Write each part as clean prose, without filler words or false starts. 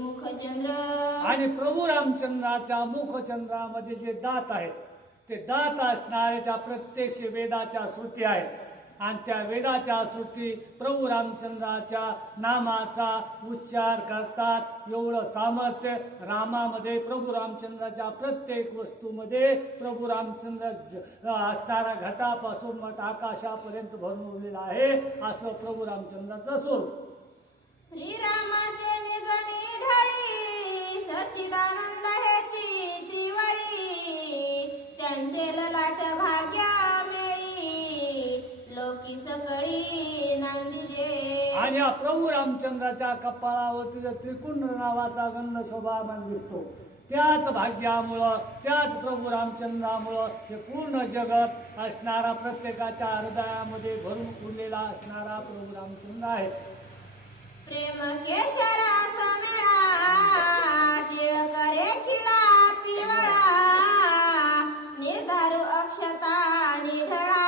मुखचंद्र आणि प्रभू रामचंद्राच्या मुखचंद्रामध्ये जे दात आहेत ते दात असणारे त्या प्रत्यक्ष वेदाच्या श्रुती आहेत आणि त्या वेदाच्या श्रुती प्रभू रामचंद्राच्या नामाचा उच्चार करतात. एवढं सामर्थ्य रामामध्ये प्रभू रामचंद्राच्या प्रत्येक वस्तूमध्ये प्रभू रामचंद्र असणारा घटापासून मठ आकाशापर्यंत भरून उरलेला आहे. असं प्रभू रामचंद्राचं स्वरूप. श्रीरामाचे निज निढळी सच्चिदानंद हेची त्रिवळी त्यांचे ललाट भाग्या लोकी सकळी नांदिजे. आणि या प्रभू रामचंद्राच्या कपाळावरती त्रिकुंड नावाचा गंध शोभामान दिसतो. त्याच भाग्यामुळं त्याच प्रभू रामचंद्रामुळं हे पूर्ण जगत असणारा प्रत्येकाच्या हृदयामध्ये भरून उरलेला असणारा प्रभू रामचंद्र आहे. प्रेम केशरा समेळा टिळक रेखिला पिवळा निर्धारू अक्षता निढळा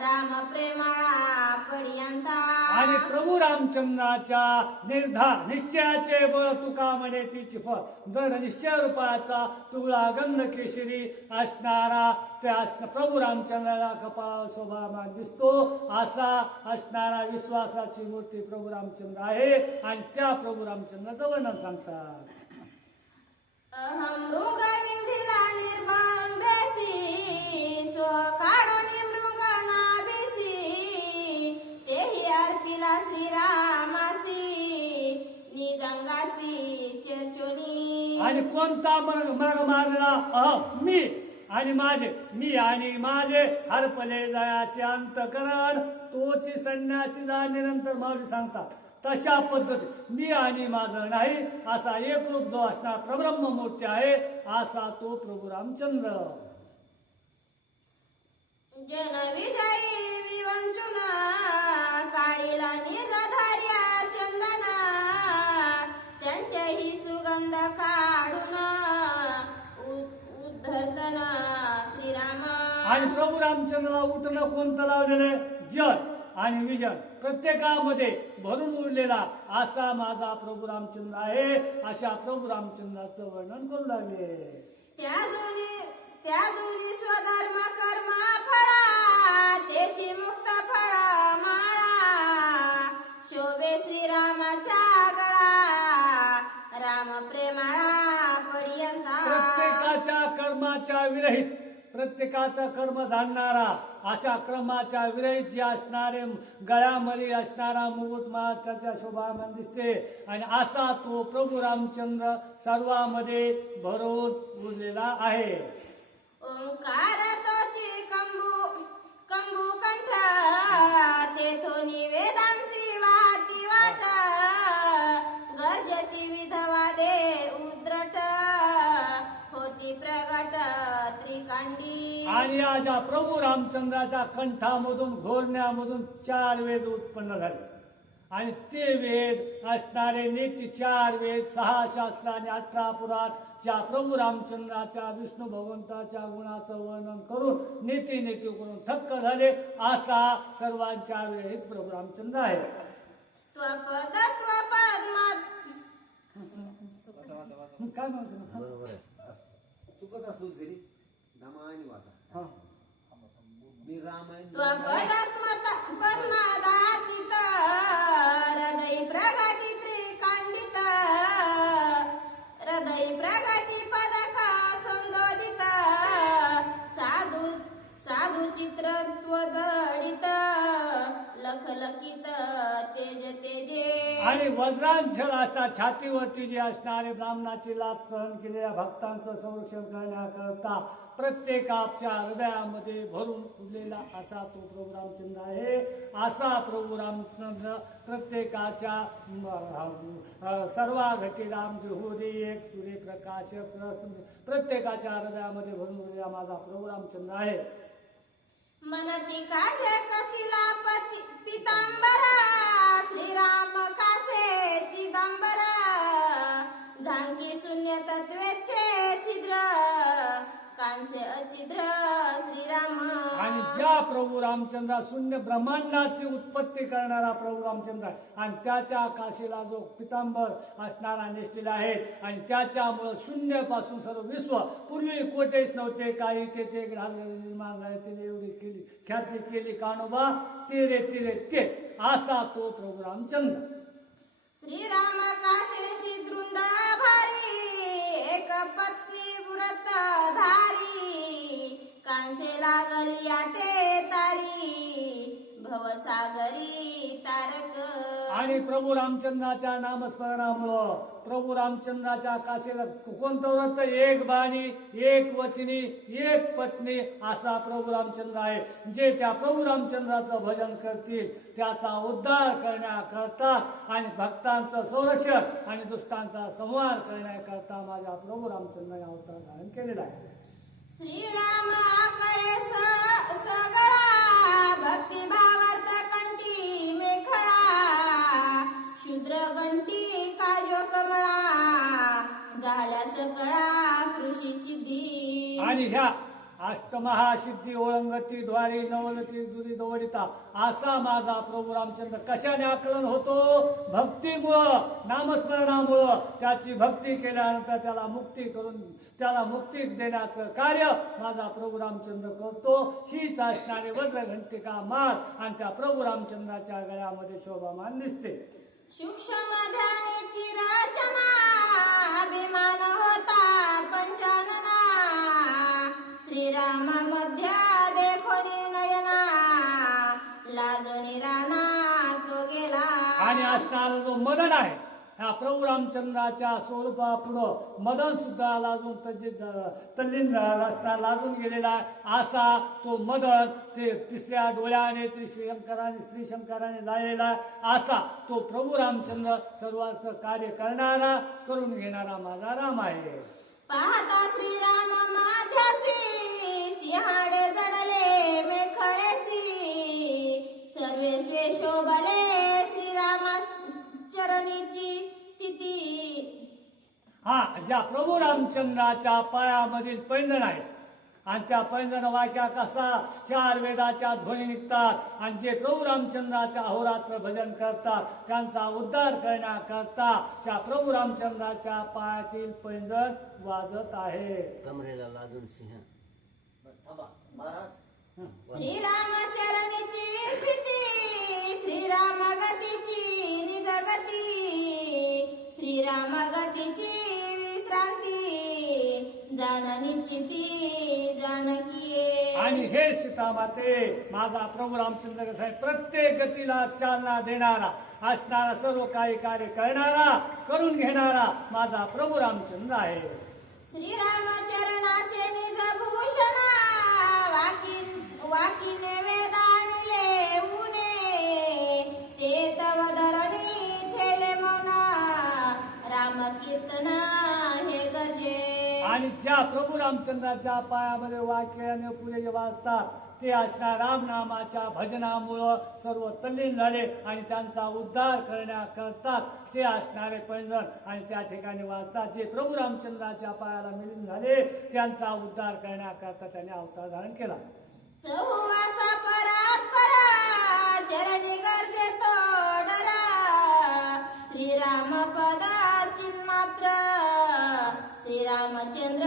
राम प्रेमाळा पर्यंता. आणि प्रभू रामचंद्राच्या निर्धार निश्चयाचे बळ तुका म्हणे तिची फळ. जर निश्चय रूपाचा तुळा गंध केशरी असणारा त्या प्रभू रामचंद्राला कपाळ शोभामान दिसतो असा असणारा विश्वासाची मूर्ती प्रभू रामचंद्र आहे. आणि त्या प्रभू रामचंद्राचं वर्णन सांगतात. अहम मृग विंधिला निर्मल भेसी सोह काढून मृग नाभिसी तेही अर्पिला श्रीरामासी निजंगासी चर्चोनी. आणि कोणता मग मारला अहम मी आणि माझे मी आणि माझे हरपले जायाचे अंतकरण तोची संन्यासी जा निरंतर माऊली सांगतात. तशा पद्धती मी आणि माझं नाही असा एक रूप जो असणार प्रब्रह्म मूर्ती आहे असा तो प्रभू रामचंद्र. जन विजयी विवंचुन काळीला निज धार्या चंदना त्यांच्याही सुगंध काढून उद्धरतना श्रीराम. आणि प्रभू रामचंद्राला उठणं कोणतं लावलेलं जन आणि विजन प्रत्येकामध्ये भरून उरलेला असा माझा प्रभू रामचंद्र आहे. अशा प्रभू रामचंद्राचं वर्णन करू लागले. त्या जुनी स्वधर्म कर्म फळा त्याची मुक्त फळा माळा शोभे श्रीरामाच्या गळा राम प्रेमाळा पर्यंता. प्रत्येकाच्या कर्माच्या विरहित प्रत्येकाचं कर्म जाणणारा अशा क्रमाच्या विरहित जे असणारे गळ्यामध्ये असणारा मुकुट त्याच्या शोभामान दिसते. आणि असा तो प्रभू रामचंद्र सर्वांमध्ये भरून उरलेला आहे. ओंकार तोची कंबू कंठ तेथोनी वेदांसी वाहती वाट गर्जती विधवा दे उद्रट होती प्रगट त्रिकांडी. आणि या प्रभू रामचंद्राच्या कंठामधून घोरण्यामधून 4 वेद उत्पन्न झाले. आणि ते वेद असणारे नीती 4 वेद 6 शास्त्र आणि 18 पुराण त्या प्रभू रामचंद्राच्या विष्णू भगवंताच्या गुणाचं वर्णन करून नीती करून थक्क झाले असा सर्वांच्या विरहित प्रभू रामचंद्र आहे. काय म्हणतो बरोबर आहे. चुकत असतो तरी दमानी वाचा. मी रामायण हृदय प्रगटी त्रिकांडित हृदय प्रगटी पदक संदोदित साधू चित्रत्व जडित लखलखित तेज तेजे. आणि वज्रांचल अशा छातीवरती जे असणारे ब्राह्मणाची लाच सहन केलेल्या भक्तांचं संरक्षण करण्याकरता प्रत्येकाच्या हृदयामध्ये भरून उरलेला असा तो प्रभू रामचंद्र आहे. असा प्रभू रामचंद्र प्रत्येकाच्या सर्व घटी राम देहुदे एक सूर्यप्रकाश प्रत्येकाच्या हृदयामध्ये भरून उरलेला माझा प्रभू रामचंद्र आहे. मनती काशे कशिला पितांबरा श्रीराम कासे चिदंबरा झांकी शून्य तत्वेचे छिद्र कांसे अचिद्र श्रीराम. आणि ज्या प्रभू रामचंद्र शून्य ब्रह्मांडाची उत्पत्ती करणारा प्रभू रामचंद्र आहे आणि त्याच्या काशीला जो पितांबर असणारा नेसलेला आहे आणि त्याच्यामुळं शून्यपासून सर्व विश्व पूर्वी कोठेच नव्हते काही ते निर्माण झाले तिने एवढी केली ख्याती केली कानोबा तेरे तेरे ते असा तो प्रभू रामचंद्र. श्रीराम काशेशी दृंड भारी एक पत्नी व्रत धारी कांसे लागलिया ते तारी भवसागरी तारक. आणि प्रभू रामचंद्राच्या नामस्मरणामुळं प्रभू रामचंद्राच्या काशीला कोणतं व्रत एक बाणी एक वचनी एक पत्नी असा प्रभू रामचंद्र आहे. जे त्या प्रभू रामचंद्राचं भजन करतील त्याचा उद्धार करण्याकरता आणि भक्तांचं संरक्षण आणि दुष्टांचा संहार करण्याकरता माझ्या प्रभू रामचंद्राने अवतार धारण केलेला आहे. श्रीराम आकडे सगळा भक्ती भावार्थ कंठी मेखळा शूद्र गंटी काजो कमळा झाल्या सकळा कृषी सिद्धी. आणि ह्या अष्टमहासिद्धी ओळंगती द्वारी नवलती दुरी दवडिता असा माझा प्रभू रामचंद्र कशाने आकलन होतो? भक्तीमुळं नामस्मरणामुळं. त्याची भक्ती केल्यानंतर त्याला मुक्ती देण्याचं कार्य माझा प्रभू रामचंद्र करतो. हीच असणारी वज्रघंटिका माळ आणि त्या प्रभू रामचंद्राच्या गळ्यामध्ये शोभामान दिसते. सूक्ष्म ध्यानाची रचना अभिमान होता पंचानना श्रीराम मध्य देखोनी नयना लाजनी राणा तो गेला. आणि असणारा जो मदन आहे ह्या प्रभू रामचंद्राच्या स्वरूपापुढं मदन सुद्धा लाजून तल्लीन रस्ता लाजून गेलेला आहे. असा तो मदन ते तिसऱ्या डोळ्याने श्रीशंकराने लायलेला असा तो प्रभू रामचंद्र सर्वांचं कार्य करणारा करून घेणारा माझा राम आहे. पाहता श्रीराम माध्यासी सिंहाडे जडले मेखडेसी सर्वेश्वे शोभले श्रीराम चरणीची स्थिती. हा ज्या प्रभू रामचंद्राच्या पायामधील पैंजण आहे आणि त्या पैंजण वाक्या कसा 4 वेदाच्या ध्वनी निघतात आणि जे प्रभू रामचंद्राच्या अहोरात्र भजन करतात त्यांचा उद्धार करण्याकरता त्या प्रभू रामचंद्राच्या पायातील पैंजण वाजत आहे. कमरेला लाजून सिंह. थांबा महाराज. श्रीराम चरणीची स्थिती श्रीराम गतीची निजगती श्रीराम गतीची विश्रांती जाननीची ती जानकी. आणि हे सीतामाते माझा प्रभू रामचंद्र कसा आहे प्रत्येक गतीला चालना देणारा असणारा सर्व काही कार्य करणारा करून घेणारा माझा प्रभू रामचंद्र आहे. श्रीराम चरणाचे निज भूषण वाकिने वेदानिले उने ते तव धरणी ठेले मौन राम कीर्तन हे गरजे. आणि ज्या प्रभू रामचंद्राच्या पायामध्ये वाक्याने पुढे जे वाचतात ते असणार रामनामाच्या भजनामुळं सर्व तल्लीन झाले आणि त्यांचा उद्धार करण्याकरता ते असणारे पैंजण आणि त्या ठिकाणी वाचतात जे प्रभू रामचंद्राच्या पायाला मिळून झाले त्यांचा उद्धार करण्याकरता त्यांनी अवतार धारण केला. चहुवाचा परात परा चरणी गरजे तो डरा श्रीराम पद चिन्मात्र श्रीरामचंद्र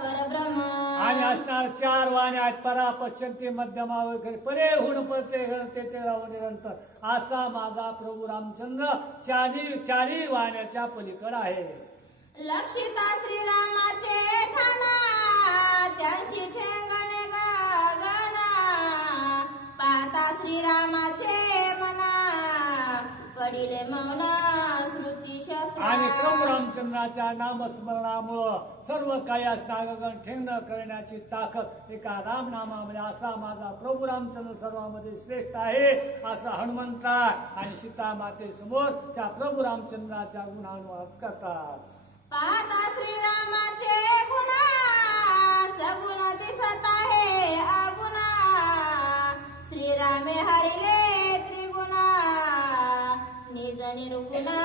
परब्रह्म. आणि असणार 4 वाण्या आहेत परा पश्चंती मध्यमा वगैरे परे हुन परते ते राहून निरंतर असा माझा प्रभू रामचंद्र 4 वाण्याच्या पलीकडे आहे. लक्षिता श्रीरामाचे ठाणा त्यांशी ठेंगणे गगना पाहता श्रीरामाचे मना पडिले मौन श्रुती शास्त्र. आणि प्रभू रामचंद्राच्या नामस्मरणामुळं सर्व काही असणार गगन ठेंगण करण्याची ताकद एका रामनामामध्ये असा माझा प्रभू रामचंद्र सर्वांमध्ये श्रेष्ठ आहे असा हनुमंत आणि सीता माते समोर त्या प्रभू रामचंद्राच्या गुणानुवाद करतात. पाहता श्रीरामाचे गुणा सगुण दिसत आहे अगुणा श्रीरामे हरिले त्रिगुणा निज निर्गुणा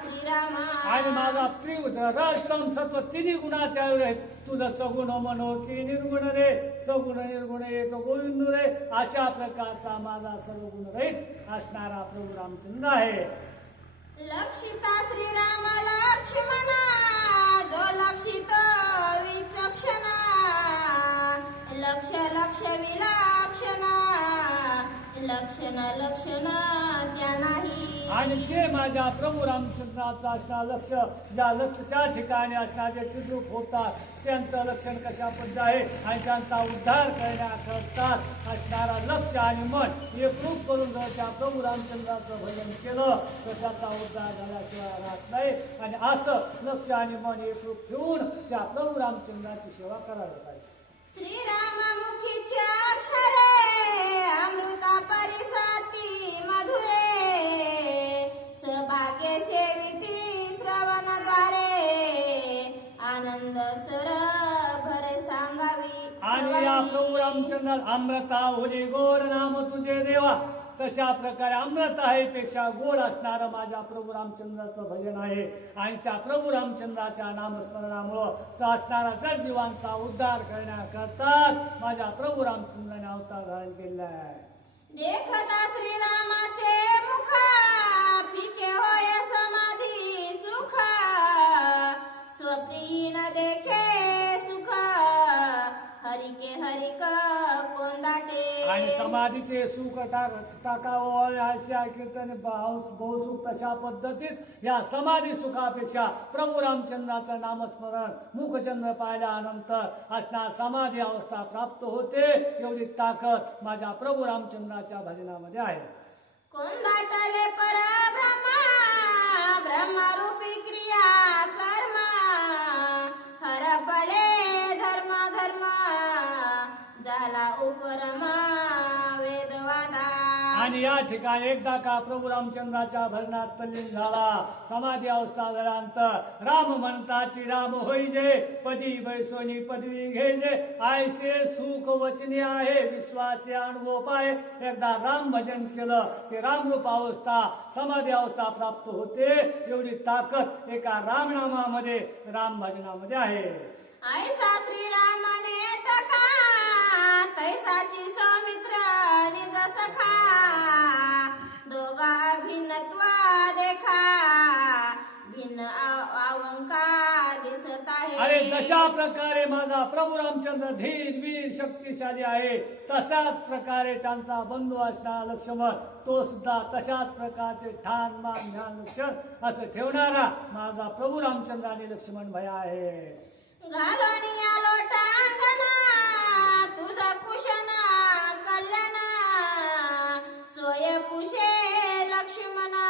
श्रीरामा. आणि माझा त्रिवृत्त राजतम सत्व तिन्ही गुणाचे आयुर आहेत. तुझं सगुण मनो की निर्गुण रे, सगुण निर्गुण एक गोविंद रे. अशा प्रकारचा माझा सर्व गुण रहित असणारा प्रभू रामचंद्र आहे. लक्षिता श्रीराम लक्ष्मणा, जो लक्षित विचक्षणा, लक्ष लक्ष विलक्षणा, लक्षण लक्षण त्या नाही. आणि जे माझ्या प्रभू रामचंद्राचा असणार लक्ष, ज्या लक्ष त्या ठिकाणी असणारे चिद्रूप होतात त्यांचं लक्षण कशा पद्धत आहे आणि त्यांचा उद्धार करण्याकरता असणारा लक्ष आणि मन एकरूप करून जर त्या प्रभू रामचंद्राचं भजन केलं तर त्याचा उद्धार झाल्याशिवाय राहत नाही. आणि असं लक्ष आणि मन एकरूप ठेवून त्या प्रभू रामचंद्राची सेवा करावी पाहिजे. श्रीराम मुखीचे अक्षरे अमृता परिसाती मधुरे, सभाग्य सेविती श्रवणद्वारे, आनंद सर भर सांगावी. आणि या प्रभू रामचंद्र अमृता होली गोड नाम तुझे देवा, तशा प्रकारे अमृत आहे पेक्षा गोड असणारं माझ्या प्रभू रामचंद्राचं भजन आहे. आणि त्या प्रभू रामचंद्राच्या नामस्मरणामुळं तो असणारा जर जीवांचा उद्धार करण्याकरता माझ्या प्रभू रामचंद्राने अवतार धारण केलेला आहे. देखता श्रीरामाचे मुख, फिके होय समाधी सुख, स्वप्नी न देखे सुख, हरिके हरिक कोंदाटे. आणि समाधीचे सुख टाकावं अशा कीर्तने बहुसुख तशा पद्धतीत या समाधी सुखापेक्षा प्रभू रामचंद्राचं नामस्मरण मुखचंद्र पाहिल्यानंतर असणार समाधी अवस्था प्राप्त होते. एवढी ताकद माझ्या प्रभू रामचंद्राच्या भजनामध्ये आहे. कोंदाटले परब्रह्मा, ब्रह्मरूपी क्रिया कर्म, हरपले धर्म धर्म, झाला उपरमा वेदवादा. आणि या ठिकाणी एकदा का प्रभू रामचंद्राच्या भजनात तल्लीन झाला, समाधी अवस्था झाल्यानंतर राम म्हणताची राम होईजे, पदी बैसोनी पदवी घेजे, आयसे सुख वचनी आहे, विश्वासे अनुभव पाय. एकदा राम भजन केलं की रामरूप अवस्था समाधी अवस्था प्राप्त होते. एवढी ताकद एका रामनामामध्ये राम भजनामध्ये आहे. ऐसा श्रीरामने टका, तैसाची सौमित्र निज सखा, दोघा भिन्नत्व देखा, भिन्न अवंका दिसत आहे. अरे जशा प्रकारे माझा प्रभू रामचंद्र धीर वीर शक्तिशाली आहे, तशाच प्रकारे त्यांचा बंधू असणारा लक्ष्मण तो सुद्धा तशाच प्रकारचे ठाण मान ध्यान लक्षण असं ठेवणारा माझा प्रभू रामचंद्र आणि लक्ष्मण भया आहे. घालोनी आलो टांगना, तुझा कुशना कल्याणा, सोय पुषे लक्ष्मणा,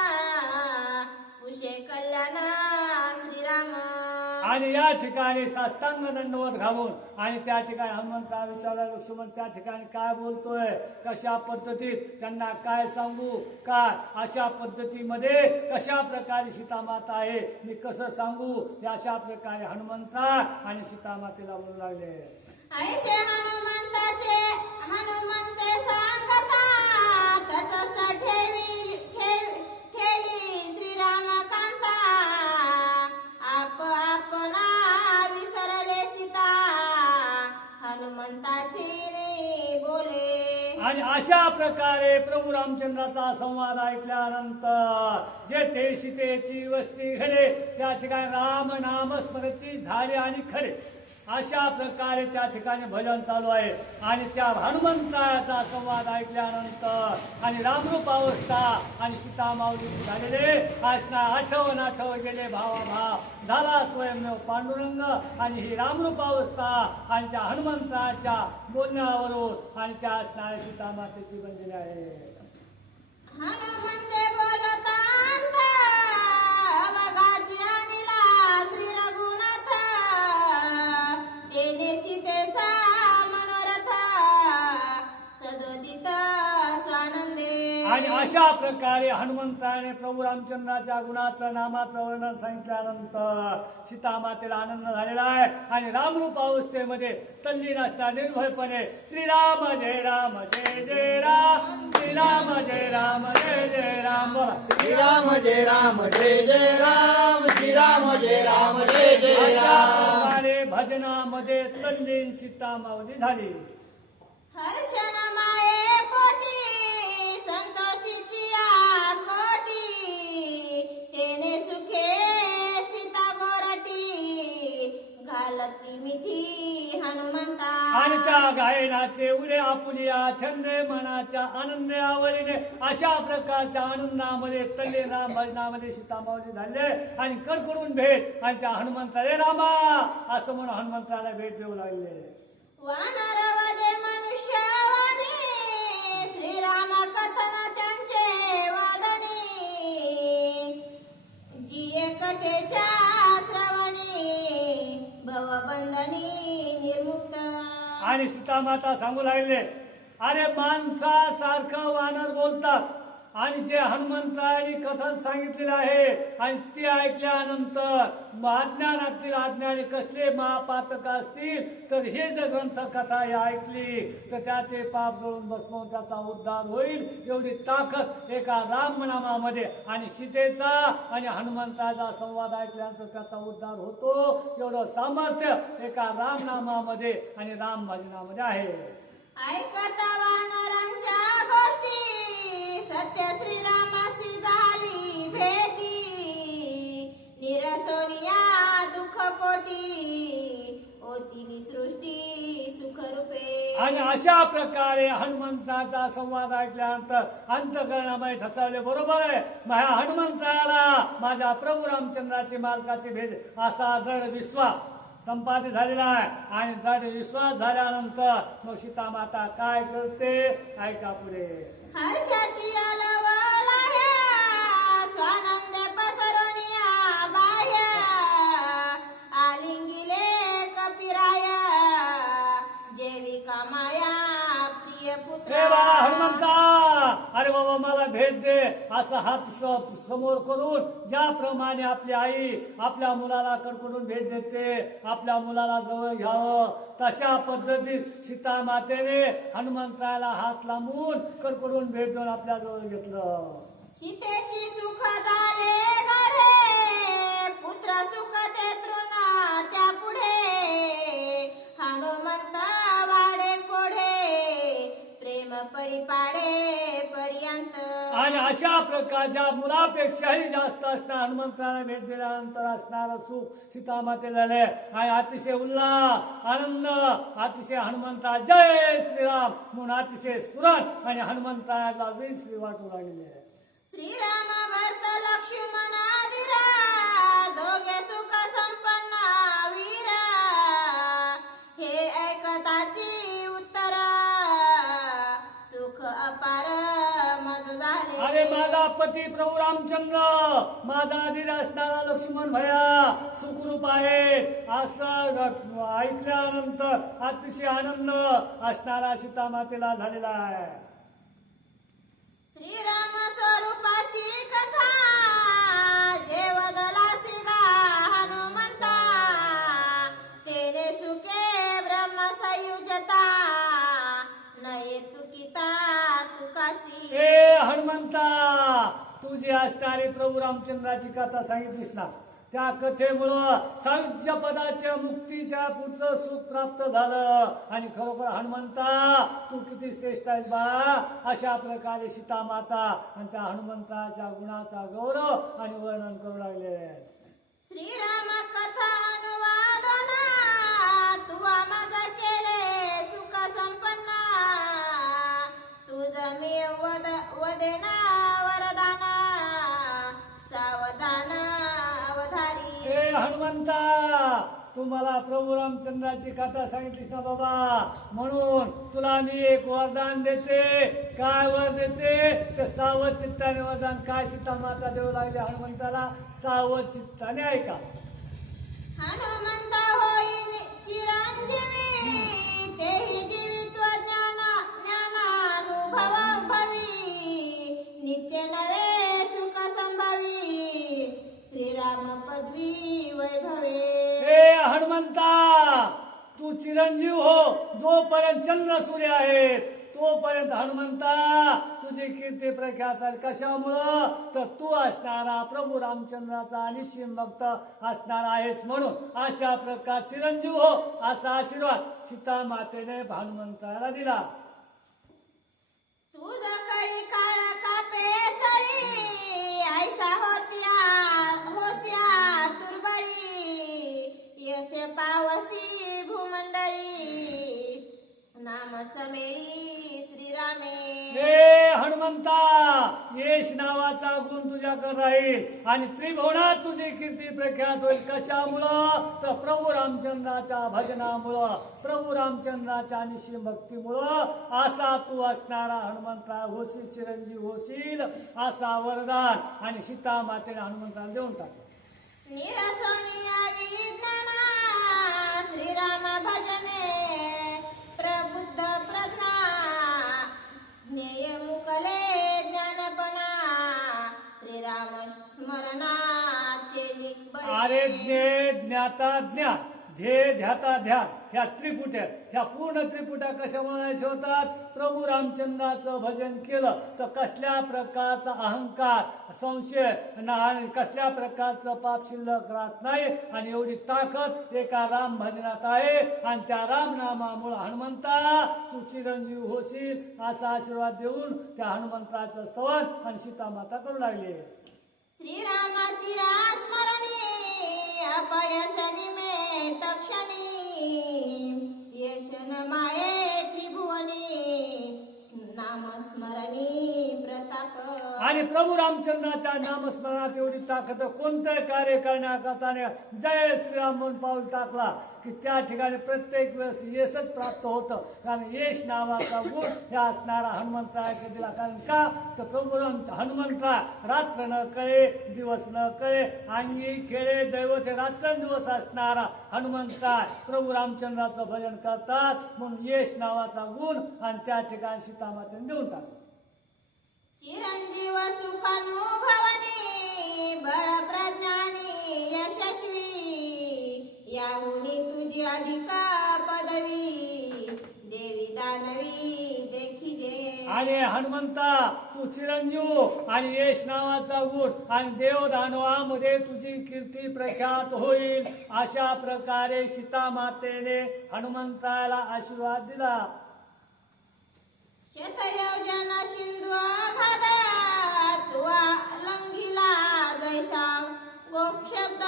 पुषे कल्याणा श्रीराम. आणि या ठिकाणी साष्टांग दंडवत घालून आणि त्या ठिकाणी हनुमंता विचारला लक्ष्मण त्या ठिकाणी काय बोलतोय, कशा पद्धतीत त्यांना काय सांगू, काय अशा पद्धतीमध्ये कशा प्रकारे सीतामाता आहे मी कसं सांगू, अशा प्रकारे हनुमंता आणि सीतामातेला बोलू लागले. ऐशे हनुमंताचे हनुमंते सांगता, तटस्थ ठेवी ठेली श्रीराम कांता, आप आपणा विसरले सीता, हनुमंताची बोले. आणि अशा प्रकारे प्रभू रामचंद्राचा संवाद ऐकल्यानंतर जे ते सीतेची वस्ती घडे त्या ठिकाणी राम नाम स्मृती झाले आणि खरे अशा प्रकारे त्या ठिकाणी भजन चालू आहे. आणि त्या हनुमंताचा संवाद ऐकल्यानंतर आणि रामरूप अवस्था आणि सीता माऊली झालेले आठव गेले भावाभाव झाला स्वयंमेव पांडुरंग. आणि ही रामरूप अवस्था आणि त्या हनुमंताच्या बोलण्यावरून आणि त्या असणाऱ्या सीता मातेची बनलेली आहे. हनुमंते बोलतांत अवघाची आणिला श्री रघुनाथ, तेने सीतेचा मनोरथ, सदोदित स्वानंदे. आणि अशा प्रकारे हनुमंताने प्रभू रामचंद्राच्या गुणाचं नामाचं वर्णन सांगितल्यानंतर सीतामातेला आनंद झालेला आहे. आणि रामरूप अवस्थेमध्ये तल्लीन असता निर्भयपणे श्रीराम जय राम जय जय राम, श्रीराम जय राम जय जय राम. श्रीराम जय राम जय जय राम, श्रीराम जय भजनामध्ये तल्लीन सीता माऊली झाली. हर्षण माये पोटी संतोषीची कोटी तेने सुखे सीता गोरटी घालती मिठी हनुमंता. आणि त्या गायनाचे उरे आपुलिया छंद मनाच्या आनंद आवडीने अशा प्रकारच्या आनंदामध्ये तल्ले राम भजनामध्ये सीता माऊली झाले आणि कडकडून भेट आणि त्या हनुमंताला रामा असं म्हणून हनुमंताला भेट देऊ लागले. वानर वदे मनुष्य वाणी श्रीराम कथन त्यांचे वादनी जी कथेच्या श्रवणी भवबंधनी निर्मुक्त. आणि सीता माता सांगू लागले अरे माणसासारखं वानर बोलतात आणि जे हनुमंतांनी कथन सांगितलेलं आहे आणि ते ऐकल्यानंतर अज्ञानातील अज्ञानी कसले महापातक असतील तर हे जर ग्रंथ कथा हे ऐकली तर त्याचे पाप जळून भस्मून त्याचा उद्धार होईल एवढी ताकद एका रामनामामध्ये आणि सीतेचा आणि हनुमंताचा संवाद ऐकल्यानंतर त्याचा उद्धार होतो एवढं सामर्थ्य एका रामनामामध्ये आणि राम भजनामध्ये आहे. ऐकता वानरांच्या गोष्टी सत्य श्रीरामासी झाली भेटी निरसोनिया दुःख कोटी ओतिली सृष्टी सुखरूपे. आणि अशा प्रकारे हनुमंताचा संवाद ऐकल्यानंतर अंतःकरणामध्ये ठसवले बरोबर आहे माझ्या हनुमंताला माझ्या प्रभू रामचंद्राची मालकाची भेट असा दृढ विश्वास संपादित झालेला आहे. आणि दृढ विश्वास झाल्यानंतर मग सीता माता काय करते ऐका पुढे. हर्षाची अलवल आहे स्वानंद पसरुनिया बाह्य आलिंगिले कपिराय जेविका माया प्रिय पुत्र. रे बाळा हनुमंता अरे बाबा मला भेट दे असं हात समोर करून ज्याप्रमाणे आपली आई आपल्या मुलाला कडकडून भेट देते आपल्या मुलाला जवळ घ्यावं तशा पद्धतीत सीता मातेने हनुमंताला हात लांबून कडकडून भेट देऊन आपल्या जवळ घेतलं. सीतेची सुख झाले गाढे पुत्र सुख ते तृणा त्या पुढे हनुमंत वाडे कोढे प्रेम पडी पाडे पर्यंत. आणि अशा प्रकारच्या मुलापेक्षाही जास्त असणार हनुमंताला भेट दिल्यानंतर असणार सुख सीता मातेला झाले आणि अतिशय उल्हास आनंद अतिशय हनुमंता जय श्रीराम म्हणून अतिशय स्फुरण आणि हनुमंताला वीर श्री वाटू लागले. श्रीराम भरत लक्ष्मण धीरा दोघे सुख संपन्न वीरा हे ऐकताची उत्तर सुख अपार मज झाले. अरे माझा पती प्रभू रामचंद्र माझा आधी असणारा लक्ष्मण भया सुखरूप आहे असं ऐकल्यानंतर अतिशय आनंद असणारा सीता मातेला झालेला आहे. श्रीराम स्वरूपाची कथा जे वदलासी गा हनुमंता तेने सुखे ब्रह्म संयुजता नये तुकिता तुकासी. ए हनुमंता तुझी असणारी प्रभू रामचंद्राची कथा सांगितलीस ना त्या कथेमुळं सायुज्य पदाच्या मुक्तीच्या पुढचं सुख प्राप्त झालं आणि खरोखर हनुमंता तू किती श्रेष्ठ आहेस बाळा अशा प्रकारे सीता माता आणि त्या हनुमंताच्या गुणाचा गौरव आणि वर्णन करू लागले. श्रीराम कथा अनुवादना तुवा माझा केले सुख संपन्न तुझ मी वदेना वरदाना सावधान अवधारी. ए हनुमंता तू मला प्रभू रामचंद्राची कथा सांगितलीस ना बाबा म्हणून तुला मी एक वरदान देते. काय वर देते ते सावध चित्ताने वरदान. काय सीता माता देऊ लागले हनुमंताला सावध चित्ताने ऐका. हनुमंता होईन चिरंजीवी तेही जीवित्व ज्ञानानुभव भवी नित्य नवे सुख संभावी श्रीराम पदवी वैभवे. ए हनुमंता तू चिरंजीव हो जोपर्यंत चंद्र सूर्य आहेत तोपर्यंत हनुमंता तुझी कीर्ती प्रख्यात आहे. कशामुळं तर तू असणारा प्रभू रामचंद्राचा निश्चिम भक्त असणार आहेस म्हणून. अशा प्रकार चिरंजीव हो असा आशीर्वाद सीता मातेने हनुमंताला दिला. तुझ कळी काळ कापे चळी ऐसा होस्या तुरबळी यश पावसी भूमंडळी नाम समेळी श्रीरामे. हे हनुमंता यश नावाचा गुण तुझ्याकडे राहील आणि त्रिभुवनात तुझी कीर्ती प्रख्यात होईल. कशामुळं तर प्रभू रामचंद्राच्या भजनामुळं, प्रभू रामचंद्राच्या निश्चिम भक्तीमुळं असा तू असणारा हनुमंता होशील, चिरंजीव होशील असा वरदान आणि सीता मातेने हनुमंताला देऊन टाकलं. निरसोनिया विज्ञाना श्रीराम भजने प्रबुद्ध प्रज्ञा ज्ञेय मुकले ज्ञानपणा श्रीराम स्मरणाचे निक अरे जे ज्ञाता ज्ञान, ध्येय ध्याता ध्यान, ह्या त्रिपुट्या, ह्या पूर्ण त्रिपुट्या कशा म्हणायच्या होतात? प्रभू रामचंद्राचं भजन केलं तर कसल्या प्रकारचा अहंकार, संशय आणि कसल्या प्रकारचं पाप शिल्लक राहत नाही. आणि एवढी ताकद एका राम भजनात आहे. आणि त्या रामनामामुळे हनुमंता तू चिरंजीव होशील असा आशीर्वाद देऊन त्या हनुमंताचं स्तवन आणि सीतामाता करू लागले. श्रीरामाची स्मरणी अपयशनी मे तक्षणी यशन माये त्रिभुवनी नाम स्मरणी प्रताप. आणि प्रभू रामचंद्राच्या नामस्मरणात एवढी ताकद, कोणतं कार्य करण्याकरता जय श्रीराम म्हणून पाऊल टाकला की त्या ठिकाणी प्रत्येक वेळेस यशच प्राप्त होतं. कारण यश नावाचा गुण हे असणारा हनुमंताला दिला. कारण का तर प्रभू हनुमंता रात्र न कळे दिवस न कळे अंगी खेळे दैवत हे रात्रंदिवस असणारा हनुमंता प्रभू रामचंद्राचं भजन करतात म्हणून यश नावाचा गुण आणि त्या ठिकाणी सीतामातेने देऊन टाकला. चिरंजीव सुखानुभवनी बळ प्रज्ञानी यशस्वी याहुनी तुझी अधिका पदवी देवी दानवी देखिजे. आणि हनुमंता तू चिरंजीव आणि यश नावाचा गुण आणि देव दानवामध्ये तुझी कीर्ती प्रख्यात होईल. अशा प्रकारे सीता मातेने हनुमंताला आशीर्वाद दिला. शतयोजन सिंधू घादा तुवा लंघिला जैसा गोप शब्द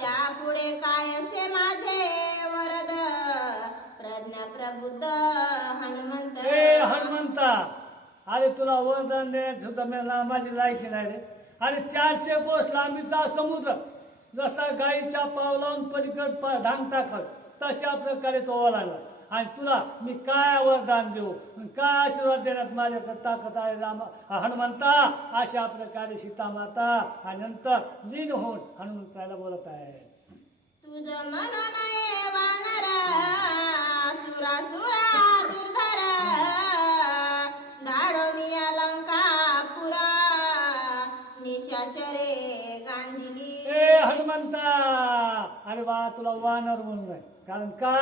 त्या पुढे कायसे माझे वरद प्रज्ञा प्रबुद्ध हनुमंत. हे हनुमंता, अरे तुला वरदान देण्याची सुद्धा माझी लायकी नाही रे. अरे 400 कोस लांबीचा समुद्र जसा गाईच्या पावलावून पलीकड ढांग टाकत तशा प्रकारे तो ओलांडला. आणि तुला मी काय वरदान देऊ, काय आशीर्वाद देण्यात माझ्याकडे ताकद आहे राम हनुमंता. अशा प्रकारे सीतामाता आणि नंतर लीन होऊन हनुमंताला बोलत आहे. तुझ मन नये वानर सुरा सुरा दुर्धर धाडोनिया लंका पुरा निशाचरे गांजिली. ए हनुमंता, अरे बा तुला वानर म्हणून आहे. कारण का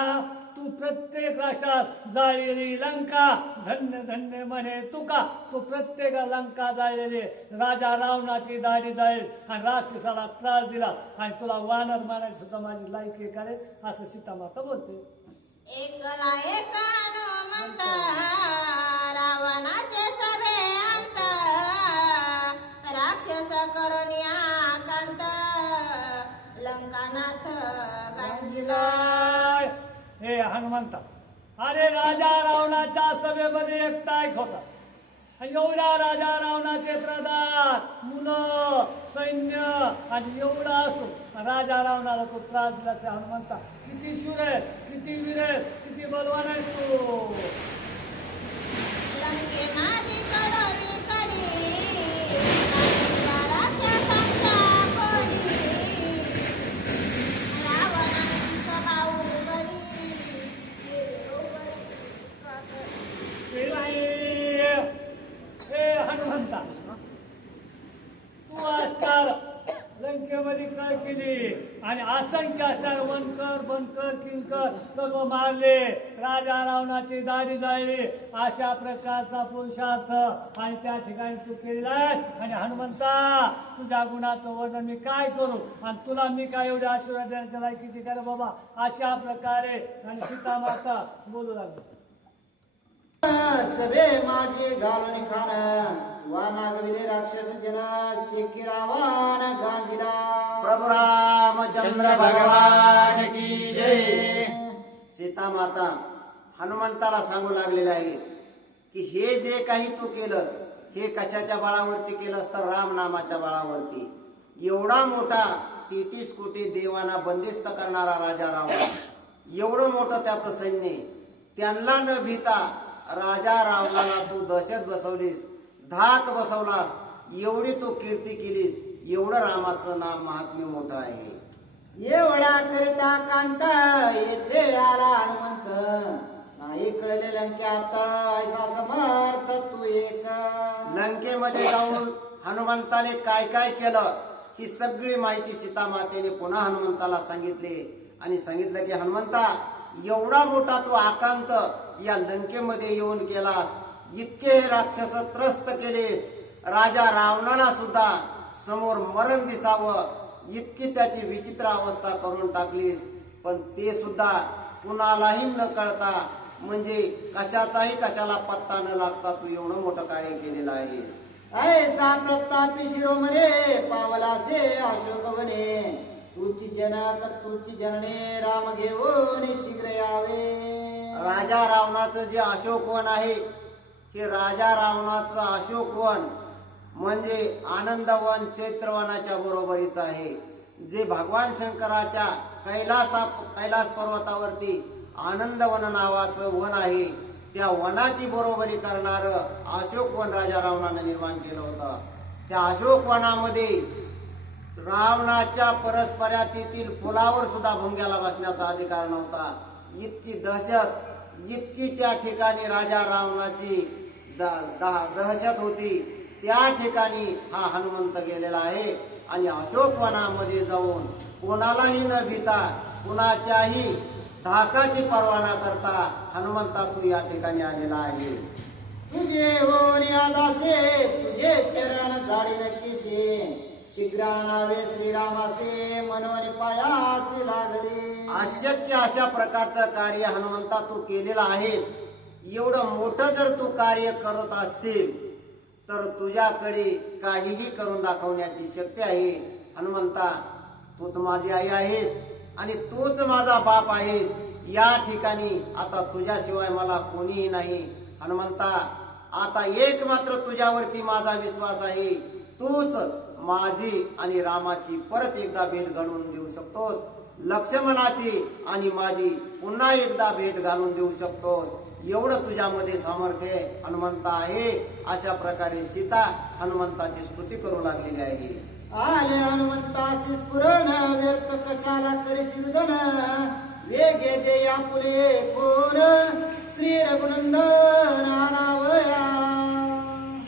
तू प्रत्येक राशात जाळलेली लंका धन्य धन्य म्हणे तुका. तू प्रत्येक लंका जाळलेली राजा रावणाची दाढी जाईल आणि राक्षसाला त्रास दिला आणि तुला वानर म्हणायची सुद्धा माझी लायकी करे असं सीतामाता बोलते. एकला एक हनुमंत रावणाचे सभे अंत राक्षस करुण्या कांत लंकानाथ गांजिला. हे हनुमंता, अरे राजा रावणाच्या सभेमध्ये एक ताईक होता. एवढ्या राजा रावणाचे प्रधान मुलं सैन्य आणि एवढा असो राजा रावणाला तो त्रास दिला. त्या हनुमंता किती शूर आहे, किती वीर आहे, किती बलवान आहे तू. लंके माझी कडवी कडी राक्षसांच्या कोडी रावणाची सभा उघडी हे हनुमंता, तू असणार लंकेमध्ये कळ केली आणि असंख्य असणारे वनकर बनकर किंकर सर्व मारले. राजा रावणाची दाढी जाळली. अशा प्रकारचा पुरुषार्थ आणि त्या ठिकाणी तू केलेला आहे. आणि हनुमंता तुझ्या गुणाचं वर्णन मी काय करू आणि तुला मी काय एवढे आशीर्वाद देण्याच्या लायकीची कर बाबा. अशा प्रकारे आणि सीता माता बोलू लागली. सभे माझे घालून खान वा मागविले राक्षस जन शेकी रावण गांजिला. प्रभु रामचंद्र भगवान की जय. सीता माता हनुमंताला सांगू लागलेले आहे की हे जे काही तू केलंस हे कशाच्या बळावरती केलंस तर राम नामाच्या बळावरती. एवढा मोठा 33 कोटी देवांना बंदिस्त करणारा राजा रावण, एवढं मोठं त्याचं सैन्य, त्यांना न भीता राजा रावणाला तू दहशत बसवलीस, धाक बसवलास, एवढी तू कीर्ती केलीस. एवढं रामाचं नाम महात्म्य मोठं आहे. एवढा करिता कांत येथे आला हनुमंत. नाही कळले लंक्यात ऐसा समर्थ तू एक. लंकेमध्ये जाऊन हनुमंताने काय काय केलं ही सगळी माहिती सीता मातेने पुन्हा हनुमंताला सांगितली आणि सांगितलं की हनुमंता एवढा मोठा तू आकांत या लंकेमध्ये येऊन केलास, इतके हे राक्षस त्रस्त केलेस, राजा रावणाला सुद्धा समोर मरण दिसावं इतकी त्याची विचित्र अवस्था करून टाकलीस. पण ते सुद्धा कुणालाही न कळता म्हणजे कशाचाही कशाला पत्ता न लागता तू एवढं मोठं कार्य केलेलं आहेस. ऐसा प्रतापी शिरोमणे पावलासे अशोक वने. तुची जनक तुची जनने राम घेऊन शीघ्र यावे. राजा रावणाचं जे अशोकवन आहे हे राजा रावणाचं अशोकवन म्हणजे आनंदवन चैत्रवनाच्या बरोबरीचं आहे. जे भगवान शंकराच्या कैलास पर्वतावरती आनंदवन नावाचं वन आहे त्या वनाची बरोबरी करणारं अशोकवन राजा रावणानं निर्माण केलं होतं. त्या अशोकवनामध्ये रावणाच्या परस्परातील फुलावर सुद्धा भुंग्याला बसण्याचा अधिकार नव्हता. इतकी दहशत इतकी त्या ठिकाणी राजा रावणाची दहशत होती. त्या ठिकाणी हा हनुमंत गेलेला आहे आणि अशोकवनामध्ये जाऊन कोणालाही न भीता कुणाच्याही धाकाची पर्वा न करता हनुमंता तू या ठिकाणी आलेला आहे. तुझे होनी आदासे तुझे चरण झाडी नकीशे. शीघ्रानावे श्रीरामासे मनोनी पायासे लागले. अशक्य अशा प्रकारचं कार्य हनुमंता तू केलेलं आहेस. एवढं मोठं जर तू कार्य करत असशील तर तुझ्याकडे काहीही करून दाखवण्याची शक्ती आहे. हनुमंता तूच माझी आई आहेस आणि तूच माझा बाप आहेस. या ठिकाणी आता तुझ्याशिवाय मला कोणीही नाही. हनुमंता आता एक मात्र तुझ्यावरती माझा विश्वास आहे. तूच माझी आणि रामाची परत एकदा भेट घडवून देऊ शकतोस. लक्ष्मणाची आणि माझी पुन्हा एकदा भेट घालून देऊ शकतोस. एवढं तुझ्यामध्ये सामर्थ्य हनुमंता आहे. अशा प्रकारे सीता हनुमंताची स्तुती करू लागलेली आहे. आले हनुमंतासी स्फुरण व्यर्थ कशाला करीसी रुदन. वेगे दे या पुले कोण श्री रघुनंदन आनावया.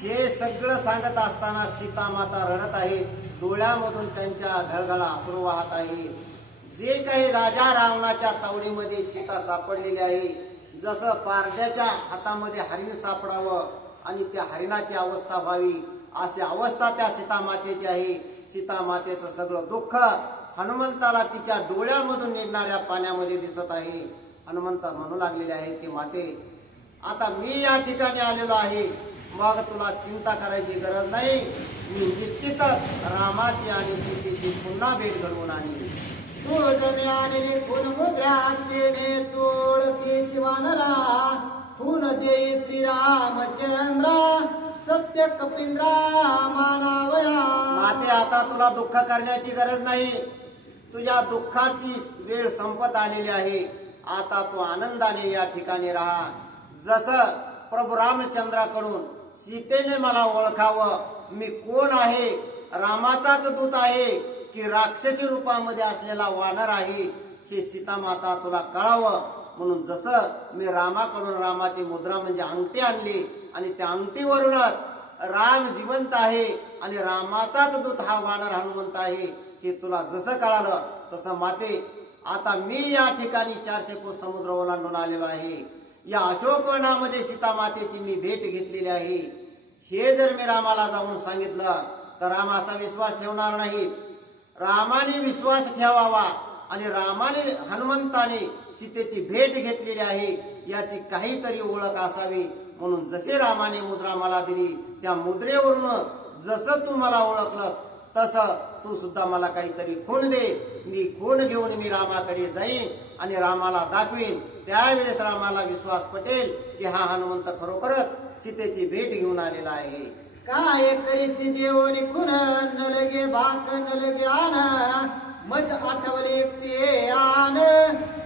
हे सगळं सांगत असताना सीता माता रडत आहे. डोळ्यामधून त्यांच्या घळघळा अश्रू वाहत आहे. जे काही राजा रावणाच्या तावडीमध्ये सीता सापडलेली आहे, जसं पारध्याच्या हातामध्ये हरिण सापडावं आणि त्या हरिणाची अवस्था व्हावी अशी अवस्था त्या सीता मातेची आहे. सीता मातेचं सगळं दुःख हनुमंताला तिच्या डोळ्यामधून निघणाऱ्या पाण्यामध्ये दिसत आहे. हनुमंत म्हणू लागलेले आहे की माते आता मी या ठिकाणी आलेलो आहे, मग तुला चिंता करायची गरज नाही. मी निश्चितच रामाची आणि सीतेची पुन्हा भेट घडवून आणली. तुझ मी आणली खून मुद्रा तेने तोड की शिवानरा. खून देई श्रीरामचंद्र सत्य कपिंद्रा मानावया. माते आता तुला दुःख करण्याची गरज नाही. तुझ्या दुःखाची वेळ संपत आलेली आहे. आता तू आनंदाने या ठिकाणी राहा. जसं प्रभू रामचंद्राकडून सीतेने मला ओळखावं, मी कोण आहे, रामाचाच दूत आहे की राक्षसी रूपामध्ये असलेला वानर आहे, हे सीता माता तुला कळावं म्हणून जसं मी रामाकडून रामाची मुद्रा म्हणजे अंगठी आणली आणि त्या अंगठीवरूनच राम जिवंत आहे आणि रामाचाच दूत हा वानर हनुमंत आहे हे तुला जसं कळालं तसं माते आता मी या ठिकाणी 400 कोस समुद्र ओलांडून आलेलो आहे. या अशोकवनामध्ये सीता मातेची मी भेट घेतलेली आहे. हे जर मी रामाला जाऊन सांगितलं तर राम असा विश्वास ठेवणार नाही. रामाने विश्वास ठेवावा आणि रामाने हनुमंताने सीतेची भेट घेतलेली आहे याची काहीतरी ओळख असावी. म्हणून जसे रामाने मुद्रा मला दिली त्या मुद्रेवरून जसं तू मला ओळखलंस तसं तू सुद्धा मला काहीतरी खूण दे. मी खूण घेऊन मी रामाकडे जाईन आणि रामाला दाखवीन. त्यावेळेस रामाला विश्वास पटेल की हा हनुमंत खरोखरच सीतेची भेट घेऊन आलेला आहे. काय करीसी देवनी खुन न लगे भाक न लगे आन मज आठवले एकटे आन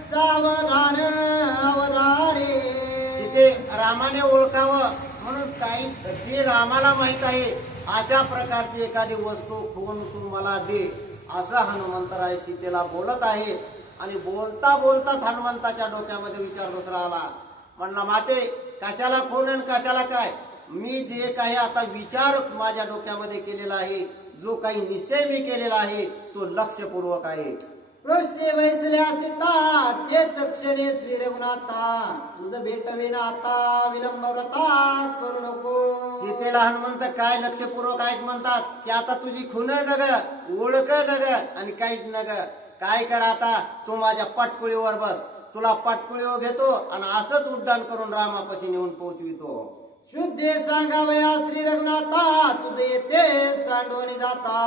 सावधान अवधारे. सीते रामाने ओळखावं म्हणून काही जे रामाला माहित आहे अशा प्रकारची एखादी वस्तू खून तू मला दे असं हनुमंतराय सीतेला बोलत आहे. आणि बोलता बोलताच हनुमंताच्या डोक्यामध्ये विचार दुसरा आला. म्हणला माते कशाला खून आणि कशाला काय. मी जे काही आता विचार माझ्या डोक्यामध्ये केलेला आहे जो काही निश्चय मी केलेला आहे तो लक्षपूर्वक आहे. पृष्ठे वैसल्या सीता तेच क्षणे श्री रघुनाथा तुझं भेटवेन आता विलंब व्रता करू नको. सीतेला हनुमंत काय लक्षपूर्वक आहेत म्हणतात की आता तुझी खुन नग ओळख नग आणि काहीच नग. काय कर आता तू माझ्या पाटकुळीवर बस. तुला पाटकुळीवर घेतो आणि असंच उड्डाण करून रामापाशी नेऊन पोहोचवितो. शुद्धे सांगावया श्री रघुनाथा तुझे येते सांडवणी जाता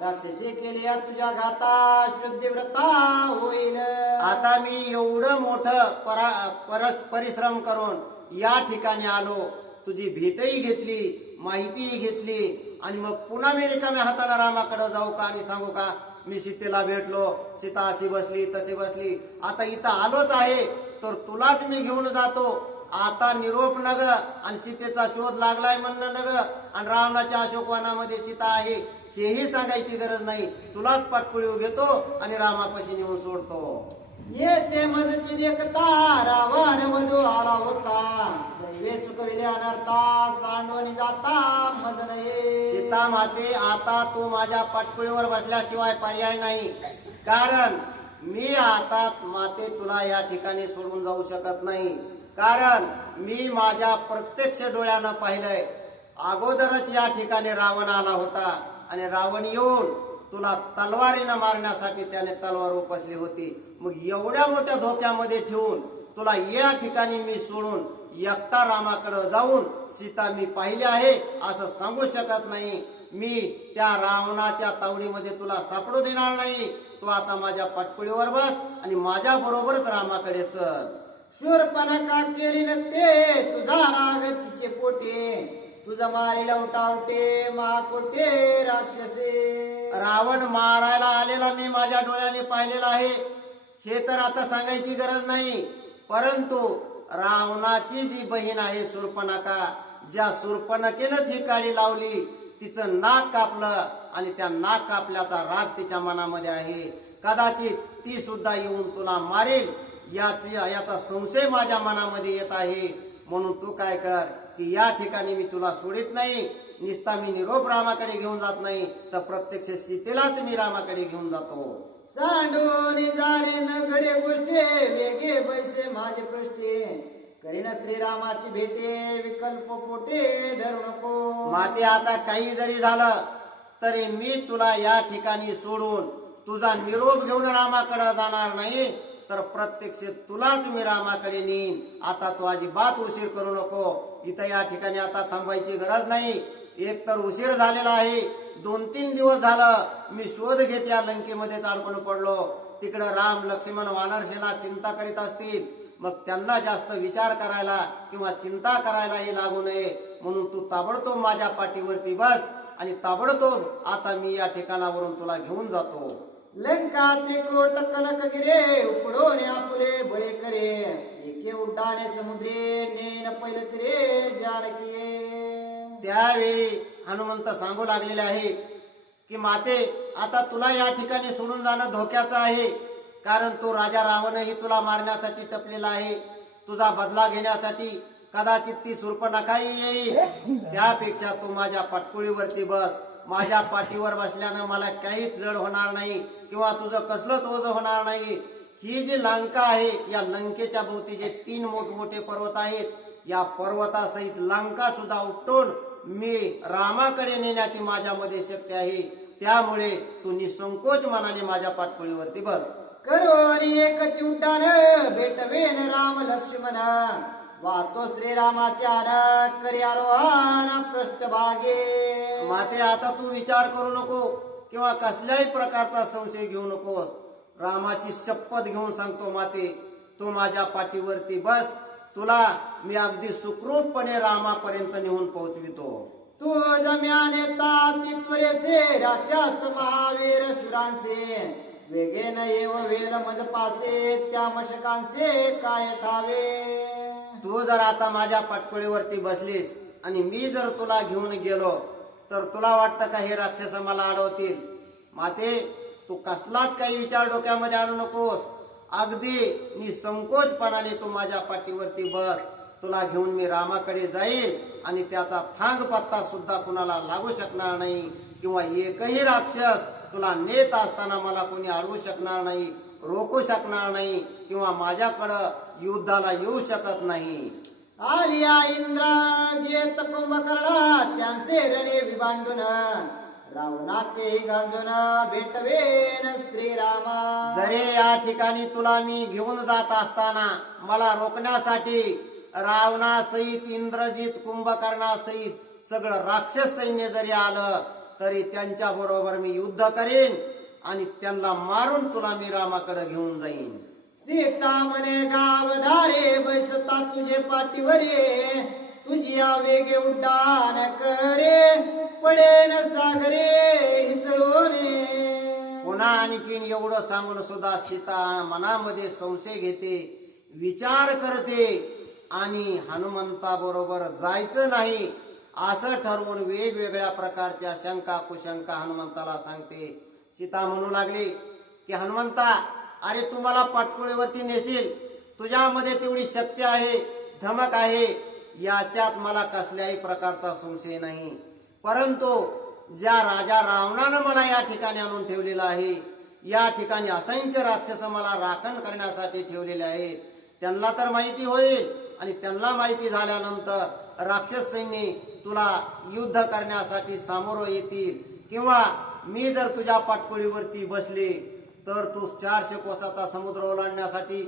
राक्षसी केली तुझ्या घाता शुद्धी व्रता होईल. आता मी एवढं मोठं परिश्रम करून या ठिकाणी आलो. तुझी भेटही घेतली माहितीही घेतली आणि मग पुन्हा मी रिकाम्या हाताला रामाकडे जाऊ का आणि सांगू का मी सीतेला भेटलो सीता अशी बसली तशी बसली. आता इथं आलोच आहे तर तुलाच मी घेऊन जातो. आता निरोप नग आणि सीतेचा शोध लागलाय म्हणणं नग आणि रावणाच्या अशोकवनामध्ये सीता आहे हेही सांगायची गरज नाही. तुलाच पाटकुळीवर घेतो आणि रामापाशी नेऊन सोडतो. येते मजची देखता रावण वधू आला होता दैवे चुकविले अनर्था सांडवणी जाता मज नये. सीता माते आता तू माझ्या पाटकुळीवर बसल्याशिवाय पर्याय नाही. कारण मी आता माते तुला या ठिकाणी सोडून जाऊ शकत नाही. कारण मी माझ्या प्रत्यक्ष डोळ्यानं पाहिलंय. अगोदरच या ठिकाणी रावण आला होता आणि रावण येऊन तुला तलवारीनं मारण्यासाठी त्याने तलवार उपसली होती. मग एवढ्या मोठ्या धोक्यामध्ये ठेवून तुला या ठिकाणी मी सोडून एकटा रामाकडे जाऊन सीता मी पाहिली आहे असं सांगू शकत नाही. मी त्या रावणाच्या तावडीमध्ये तुला सापडू देणार नाही. तू आता माझ्या पाटकुळीवर बस आणि माझ्या बरोबरच रामाकडे चल. शूरपणा केली नकटे तुझा राग तिचे पोटे तुझा मारीला उठावटे महाकोटे राक्षसे. रावण मारायला आलेला मी माझ्या डोळ्याने पाहिलेला आहे हे तर आता सांगायची गरज नाही. परंतु रावणाची जी बहीण आहे शूर्पणखा ज्या शूर्पणखेनंच ही काळी लावली तिचं नाक कापलं आणि त्या नाक कापल्याचा राग तिच्या मनामध्ये आहे. कदाचित ती सुद्धा येऊन तुला मारेल याचा संशय माझ्या मनामध्ये येत आहे. म्हणून तू काय कर की या ठिकाणी मी तुला सोडित नाही. निस्ता मी निरोप रामाकडे घेऊन जात नाही तर प्रत्यक्ष सीतेलाच मी रामाकडे घेऊन जातो. सांडून जाणे न घडे गोष्टी वेगे बैसे माझे पृष्ठे करीन श्रीरामाची भेटे विकल्प पोटे धरू नको. माते आता काही जरी झालं तरी मी तुला या ठिकाणी सोडून तुझा निरोप घेऊन रामाकडे जाणार नाही तर प्रत्यक्ष तुलाच मी रामाकडे नेईन. आता तू अजिबात उशीर करू नको. इथं या ठिकाणी आता थांबायची गरज नाही. एक तर उशीर झालेला आहे. 2-3 दिवस झालं मी शोध घेत या लंकेमध्येच अडकून पडलो. तिकडं राम लक्ष्मण वानरसेना चिंता करीत असतील मग त्यांना जास्त विचार करायला किंवा चिंता करायलाही लागू नये. म्हणून तू ताबडतोब माझ्या पाठीवरती बस आणि ताबडतोब आता मी या ठिकाणावरून तुला घेऊन जातो. लंका त्रिकोट कनक गिरे उपडोन आपुले बळे करे एके उड्डाणे समुद्रे नेन पैल तिरे जानकी. त्यावेळी हनुमंत सांगू लागलेले आहे की माते आता तुला या ठिकाणी सोडून जाणं धोक्याचं आहे. कारण तो राजा रावणही तुला मारण्यासाठी टपलेला आहे. तुझा बदला घेण्यासाठी कदाचित ती शूर्पणखाही येईल. त्यापेक्षा तू माझ्या पाटकुळीवरती बस माझ्या पाठीवर बसल्यानं मला काहीच जड होणार नाही किंवा तुझं कसलंच ओझं होणार नाही. ही जी लंका आहे, या लंकेच्या भोवती जे 3 मोठमोठे पर्वत आहेत, या पर्वतासहित लंका सुद्धा उपटून मी रामाकडे नेण्याची माझ्यामध्ये शक्ती आहे. त्यामुळे तू निसंकोच मनाने माझ्या पाठपोळीवरती बस. करून एकच उड्डाण भेटवेन राम लक्ष्मण, वाहतो श्रीरामाच्या करी आरोहण पृष्ठभागे. माते आता तू विचार करू नको किंवा कसल्याही प्रकारचा संशय घेऊ नकोस. रामाची शपथ घेऊन सांगतो माते, तू माझ्या पाठीवरती बस. तुला मी अगदी सुखरूपपणे रामापर्यंत नेऊन पोहोचवितो. तू जम्याने ताती त्वरेसे राक्षस महावीर शुरांसे, वेगेन येव वेल मज पासे त्या मशकांसे काय ठावे. तू जर आता माझ्या पाठपोळीवरती बसलीस आणि मी जर तुला घेऊन गेलो तर तुला वाटतं का हे राक्षस मला अडवतील? माते, तू कसलाच काही विचार डोक्यामध्ये आणू नकोस. अगदी निसंकोचपणाने तू माझ्या पाठीवरती बस. तुला घेऊन मी रामाकडे जाईल आणि त्याचा थांग पत्ता सुद्धा कुणाला लागू शकणार नाही किंवा एकही राक्षस तुला नेत असताना मला कोणी अडवू शकणार नाही, रोखू शकणार नाही किंवा माझ्याकडं युद्धाला येऊ शकत नाही. आलिया इंद्राजेत कुंभकर्णा त्यांचे रणे विभांडून, रावणाते गांजून भेटवेन श्रीरामा. जरे या ठिकाणी तुला मी घेऊन जात असताना मला रोखण्यासाठी रावणासहित इंद्रजित कुंभकर्णासहित सगळं राक्षस सैन्य जरी आलं तरी त्यांच्या बरोबर मी युद्ध करीन आणि त्यांना मारून तुला मी रामाकडे घेऊन जाईन. सीता म्हणे गावधारे बैसता तुझे पाठीवरे, तुझी वेगे उड्डाण करे पडेन सागरे हिसळून. पुन्हा आणखीन एवढं सांगून सुद्धा सीता मनामध्ये संशय घेते, विचार करते आणि हनुमंता बरोबर जायचं नाही असं ठरवून वेगवेगळ्या प्रकारच्या शंका कुशंका हनुमंताला सांगते. सीता म्हणू लागली की हनुमंता, अरे तू मला पाठपोळीवरती नेशील, तुझ्यामध्ये तेवढी शक्ती आहे, धमक आहे, याच्यात मला कसल्याही प्रकारचा संशय नाही. परंतु ज्या राजा रावणानं मला या ठिकाणी आणून ठेवलेलं आहे, या ठिकाणी असंख्य राक्षस मला राखण करण्यासाठी ठेवलेले आहेत, त्यांना तर माहिती होईल आणि त्यांना माहिती झाल्यानंतर राक्षस सैन्य तुला युद्ध करण्यासाठी सामोरं येतील किंवा मी जर तुझ्या पाठपोळीवरती बसले तर तू 400 कोसाचा समुद्र ओलांडण्यासाठी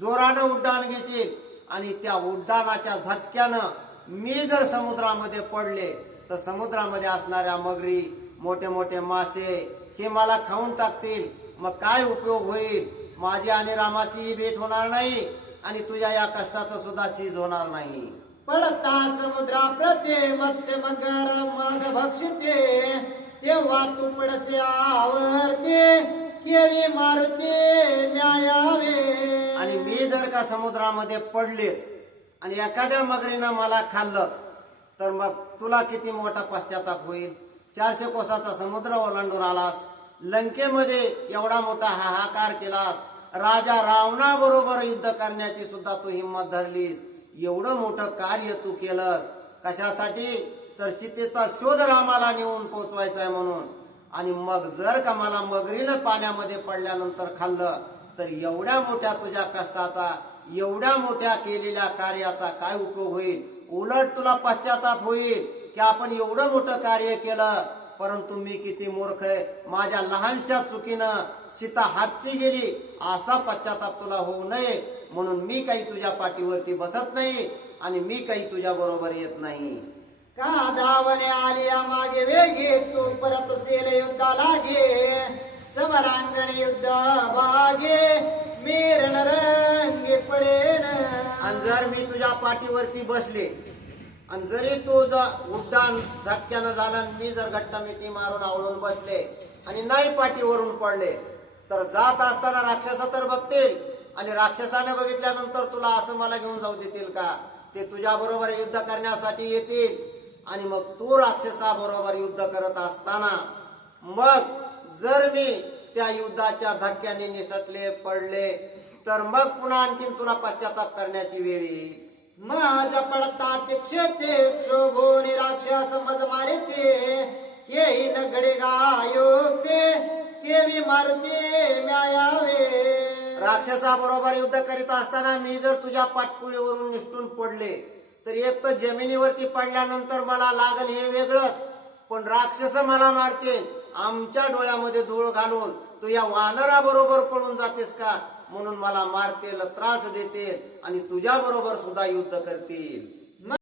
जोरानं उड्डाण घेशील आणि त्या उड्डाणाच्या झटक्यानं मी जर समुद्रामध्ये पडले तर समुद्रामध्ये असणाऱ्या मगरी, मोठे मोठे मासे हे मला खाऊन टाकतील. मग काय उपयोग होईल? माझी आणि रामाची भेट होणार नाही आणि तुझ्या या कष्टाचं सुद्धा चीज होणार नाही. पडता समुद्रा प्रते मत्स्य मगर मग भक्षते, तेव्हा तू पडसे आवरते केवी मारुते म्यायावे. आणि मी जर का समुद्रामध्ये पडलेच आणि एखाद्या मगरीनं मला खाल्लंच तर मग तुला किती मोठा पश्चाताप होईल. 400 कोसाचा समुद्र ओलांडून आलास, लंकेमध्ये एवढा मोठा हाहाकार केलास, राजा रावणाबरोबर युद्ध करण्याची सुद्धा तू हिंमत धरलीस, एवढं मोठं कार्य तू केलंस कशासाठी? तर सीतेचा शोध रामाला नेऊन पोचवायचा आहे म्हणून. आणि मग जर का मला मगरीनं पाण्यामध्ये पडल्यानंतर खाल्लं तर एवढ्या मोठ्या तुझ्या कष्टाचा, एवढ्या मोठ्या केलेल्या कार्याचा काय उपयोग होईल? उलट तुला पश्चाताप होईल की आपण एवढं मोठं कार्य केलं परंतु मी किती मूर्ख आहे, माझ्या लहानशा चुकीनं सीता हातची गेली असा पश्चाताप तुला होऊ नये म्हणून मी काही तुझ्या पाठीवरती बसत नाही आणि मी काही तुझ्या बरोबर येत नाही. का धावणे आलिया मागे वेगे, तू परत सेल युद्धा लागे, समरांगण युद्ध भागे मी रणरंगे पडेन. आणि जर मी तुझ्या पाठीवरती बसले आणि जरी तू उड्डाण झटक्यानं झालं आणि मी जर घट्ट मिठी मारून आवळून बसले आणि नाही पाठीवरून पडले तर जात असताना राक्षस तर बघतील आणि राक्षसाने बघितल्यानंतर तुला असं मला घेऊन जाऊ देतील का? ते तुझ्या बरोबर युद्ध करण्यासाठी येतील आणि मग तू राक्षसाबरोबर युद्ध करत असताना मग जर मी त्या युद्धाच्या धक्क्याने निसटले पडले तर मग पुन्हा आणखीन तुला पश्चाताप करण्याची वेळ येईल. माझ पडताचे क्षेते क्षोभो निराक्षस मज मारिते, हेही न मारुती म्यायावे. राक्षसाबरोबर युद्ध करीत असताना मी जर तुझ्या पाटकुळीवरून निष्ठून पडले तर एक तर जमिनीवरती पडल्यानंतर मला लागल हे वेगळंच, पण राक्षस मला मारतील, आमच्या डोळ्यामध्ये धूळ घालून तू या वानराबरोबर पळून जातेस का, म्हणून मला मारतील, त्रास देतील आणि तुझ्या बरोबर सुद्धा युद्ध करतील.